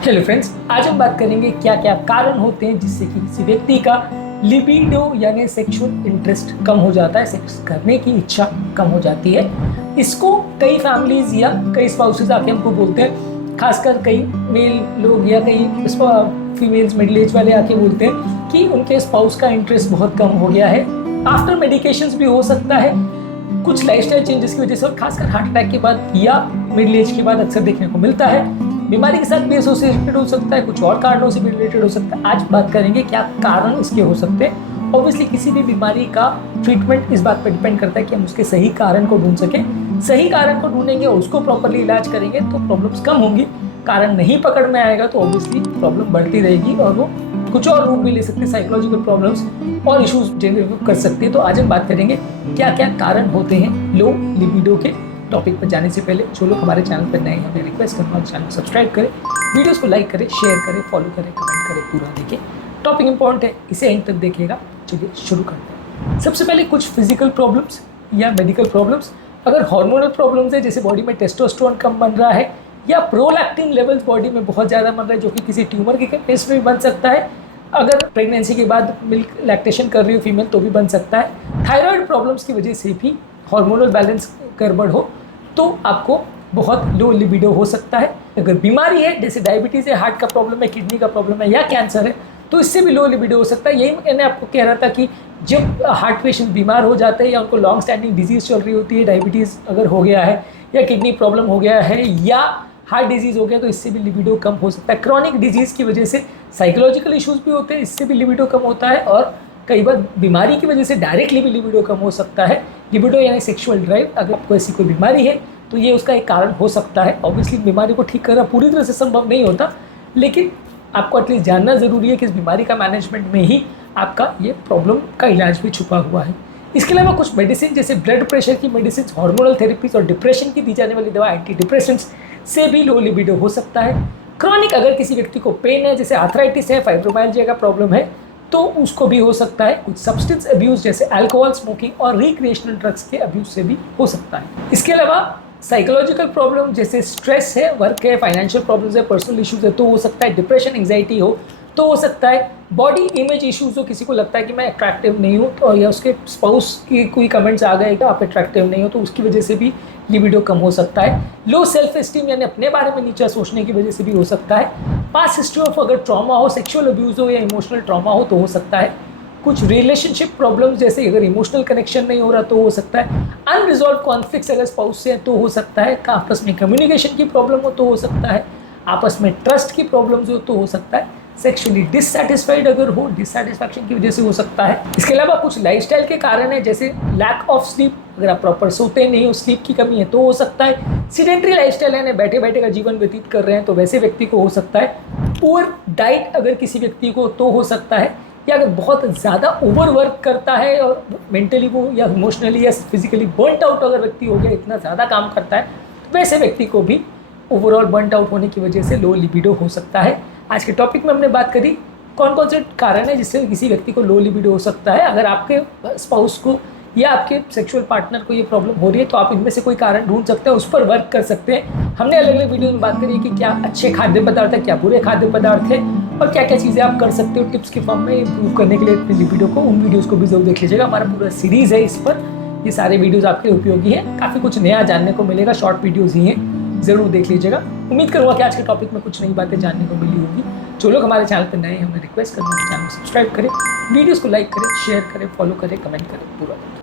Hello friends, आज हम बात करेंगे क्या क्या कारण होते हैं जिससे कि किसी व्यक्ति का लिबिडो यानी सेक्सुअल इंटरेस्ट कम हो जाता है, सेक्स करने की इच्छा कम हो जाती है। इसको कई फैमिलीज या कई स्पाउसेस आके हमको बोलते हैं, खासकर कई मेल लोग या कई फीमेल्स मिडिल एज वाले आके बोलते हैं कि उनके स्पाउस का इंटरेस्ट बहुत कम हो गया है। आफ्टर मेडिकेशंस भी हो सकता है, कुछ लाइफस्टाइल चेंजेस की वजह से, और खासकर हार्ट अटैक के बाद या मिडिल एज के बाद अक्सर देखने को मिलता है। बीमारी के साथ भी एसोसिएटेड हो सकता है, कुछ और कारणों से भी रिलेटेड हो सकता है। आज बात करेंगे क्या कारण इसके हो सकते हैं। ऑब्वियसली किसी भी बीमारी का ट्रीटमेंट इस बात पर डिपेंड करता है कि हम उसके सही कारण को ढूंढ सकें। सही कारण को ढूंढेंगे और उसको प्रॉपरली इलाज करेंगे तो प्रॉब्लम्स कम होंगी। कारण नहीं पकड़ में आएगा तो ऑब्वियसली प्रॉब्लम बढ़ती रहेगी और वो कुछ और रूप भी ले सकते हैं, साइकोलॉजिकल प्रॉब्लम्स और इश्यूज जनरेट कर सकती है। तो आज हम बात करेंगे क्या क्या कारण होते हैं लो लिबिडो के। टॉपिक पर जाने से पहले जो लोग हमारे चैनल पर नए हैं, मैं रिक्वेस्ट करूँगा चैनल को सब्सक्राइब करें, वीडियोस को लाइक करें, शेयर करें, फॉलो करें, कमेंट करें, पूरा देखें। टॉपिक इंपॉर्टेंट है, इसे एंड तक देखिएगा। चलिए शुरू करते हैं। सबसे पहले कुछ फिजिकल प्रॉब्लम्स या मेडिकल प्रॉब्लम्स। अगर हार्मोनल प्रॉब्लम्स है, जैसे बॉडी में टेस्टोस्टेरोन कम बन रहा है या प्रोलैक्टिन लेवल्स बॉडी में बहुत ज़्यादा बन रहा है, जो कि किसी ट्यूमर के केस में भी बन सकता है। अगर प्रेगनेंसी के बाद मिल्क लैक्टेशन कर रही हो फीमेल तो भी बन सकता है। थायराइड प्रॉब्लम्स की वजह से भी हार्मोनल बैलेंस गड़बड़ हो तो आपको बहुत लो लिबिडो हो सकता है। अगर बीमारी है, जैसे डायबिटीज़ है, हार्ट का प्रॉब्लम है, किडनी का प्रॉब्लम है या कैंसर है, तो इससे भी लो लिबिडो हो सकता है। यही मैंने आपको कह रहा था कि जब हार्ट पेशेंट बीमार हो जाते हैं या उनको लॉन्ग स्टैंडिंग डिजीज़ चल रही होती है, डायबिटीज़ अगर हो गया है या किडनी प्रॉब्लम हो गया है या हार्ट डिजीज़ हो गया, तो इससे भी लिबिडो कम हो सकता है। क्रॉनिक डिजीज़ की वजह से साइकोलॉजिकल इश्यूज़ भी होते हैं, इससे भी लिबिडो कम होता है। और कई बार बीमारी की वजह से डायरेक्टली भी लिबिडो कम हो सकता है। लिबिडो यानी सेक्सुअल ड्राइव, अगर आपको ऐसी कोई बीमारी है तो ये उसका एक कारण हो सकता है। ऑब्वियसली बीमारी को ठीक करना पूरी तरह से संभव नहीं होता, लेकिन आपको एटलीस्ट जानना ज़रूरी है कि इस बीमारी का मैनेजमेंट में ही आपका ये प्रॉब्लम का इलाज भी छुपा हुआ है। इसके अलावा कुछ मेडिसिन, जैसे ब्लड प्रेशर की मेडिसिन, हार्मोनल थेरेपीज और डिप्रेशन की दी जाने वाली दवा एंटी डिप्रेसेंट्स से भी लो लिबिडो हो सकता है। क्रॉनिक अगर किसी व्यक्ति को पेन है, जैसे आर्थराइटिस है, फाइब्रोमाइल्जिया का प्रॉब्लम है, तो उसको भी हो सकता है। कुछ सब्सटेंस अब्यूज़ जैसे अल्कोहल, स्मोकिंग और रिक्रिएशनल ड्रग्स के अब्यूज़ से भी हो सकता है। इसके अलावा साइकोलॉजिकल प्रॉब्लम जैसे स्ट्रेस है, वर्क है, फाइनेंशियल प्रॉब्लम्स है, पर्सनल इश्यूज है तो हो सकता है। डिप्रेशन, एंग्जाइटी हो तो हो सकता है। बॉडी इमेज इश्यूज हो, किसी को लगता है कि मैं अट्रैक्टिव नहीं हूँ तो, या उसके स्पाउस की कोई कमेंट्स आ गए कि आप अट्रैक्टिव नहीं हो, तो उसकी वजह से भी लिबिडो कम हो सकता है। लो सेल्फ एस्टीम यानी अपने बारे में नीचा सोचने की वजह से भी हो सकता है। पास्ट हिस्ट्री ऑफ अगर ट्रॉमा हो, सेक्सुअल अब्यूज़ हो या इमोशनल ट्रॉमा हो तो हो सकता है। कुछ रिलेशनशिप प्रॉब्लम्स, जैसे अगर इमोशनल कनेक्शन नहीं हो रहा तो हो सकता है। अनरिजॉल्व कॉन्फ्लिक्ट्स अगर स्पाउस से तो हो सकता है। आपस में कम्युनिकेशन की प्रॉब्लम हो तो हो सकता है। आपस में ट्रस्ट की प्रॉब्लम्स हो तो हो सकता है। सेक्सुअली डिससैटिस्फाइड अगर हो, डिससैटिस्फैक्शन की वजह से हो सकता है। इसके अलावा कुछ लाइफस्टाइल के कारण है, जैसे लैक ऑफ स्लीप, अगर आप प्रॉपर सोते नहीं हो, स्लीप की कमी है तो हो सकता है। सीडेंटरी लाइफस्टाइल यानी बैठे बैठे का जीवन व्यतीत कर रहे हैं तो वैसे व्यक्ति को हो सकता है। पुअर डाइट अगर किसी व्यक्ति को तो हो सकता है। या अगर बहुत ज़्यादा ओवरवर्क करता है और मेंटली वो या इमोशनली या फिजिकली बर्नट आउट अगर व्यक्ति हो गया, इतना ज़्यादा काम करता है, तो वैसे व्यक्ति को भी ओवरऑल बर्नट आउट होने की वजह से लो लिबिडो हो सकता है। आज के टॉपिक में हमने बात करी कौन कौन से कारण है जिससे किसी व्यक्ति को लो लिबिडो हो सकता है। अगर आपके स्पाउस को या आपके सेक्सुअल पार्टनर को ये प्रॉब्लम हो रही है तो आप इनमें से कोई कारण ढूंढ सकते हैं, उस पर वर्क कर सकते हैं। हमने अलग अलग वीडियो में बात करी कि क्या अच्छे खाद्य पदार्थ है, क्या बुरे खाद्य पदार्थ है और क्या क्या चीज़ें आप कर सकते हो टिप्स के फॉर्म में इम्प्रूव करने के लिए अपनी लिबिडो को। उन वीडियोज़ को भी जरूर देख लीजिएगा, हमारा पूरा सीरीज़ है इस पर। ये सारे वीडियोज़ आपके लिए उपयोगी हैं, काफ़ी कुछ नया जानने को मिलेगा, शॉर्ट वीडियोज़ ही हैं, ज़रूर देख लीजिएगा। उम्मीद करूँगा कि आज के टॉपिक में कुछ नई बातें जानने को मिली होगी। जो लोग हमारे चैनल पर नए हैं, हमें रिक्वेस्ट करूँगा चैनल को सब्सक्राइब करें, वीडियोज़ को लाइक करें, शेयर करें, फॉलो करें, कमेंट करें, पूरा